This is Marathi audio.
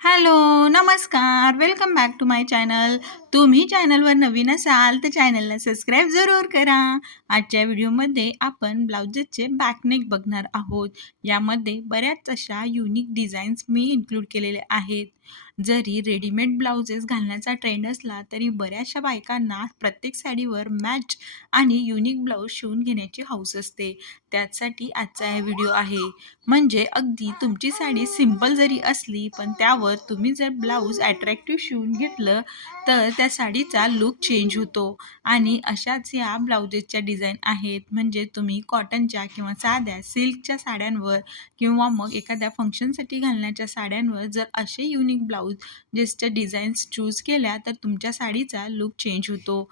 हॅलो, नमस्कार. Welcome back to my channel. तुम्ही चॅनलवर नवीन असाल तर चॅनलला सबस्क्राईब जरूर करा. आजच्या व्हिडिओमध्ये आपण ब्लाउजेसचे बॅकनेक बघणार आहोत. यामध्ये बऱ्याच अशा युनिक डिझाईन्स मी इन्क्लूड केलेले आहेत. जरी रेडीमेड ब्लाउजेस घालण्याचा ट्रेंड असला तरी बऱ्याचशा बायकांना प्रत्येक साडीवर मॅच आणि युनिक ब्लाऊज शिवून घेण्याची हौस असते. त्यासाठी आजचा हा व्हिडिओ आहे. म्हणजे अगदी तुमची साडी सिंपल जरी असली पण त्यावर तुम्ही जर ब्लाऊज अट्रॅक्टिव्ह शिवून घेतलं तर त्या साडीचा लुक चेंज होतो. आणि अशाच या ब्लाउजेसच्या डिझाईन आहेत. म्हणजे तुम्ही कॉटनच्या किंवा साध्या सिल्कच्या साड्यांवर किंवा मग एखाद्या फंक्शनसाठी घालण्याच्या साड्यांवर जर असे युनिक ब्लाऊजेसच्या डिझाईन्स चूज केल्या तर तुमच्या साडीचा लुक चेंज होतो.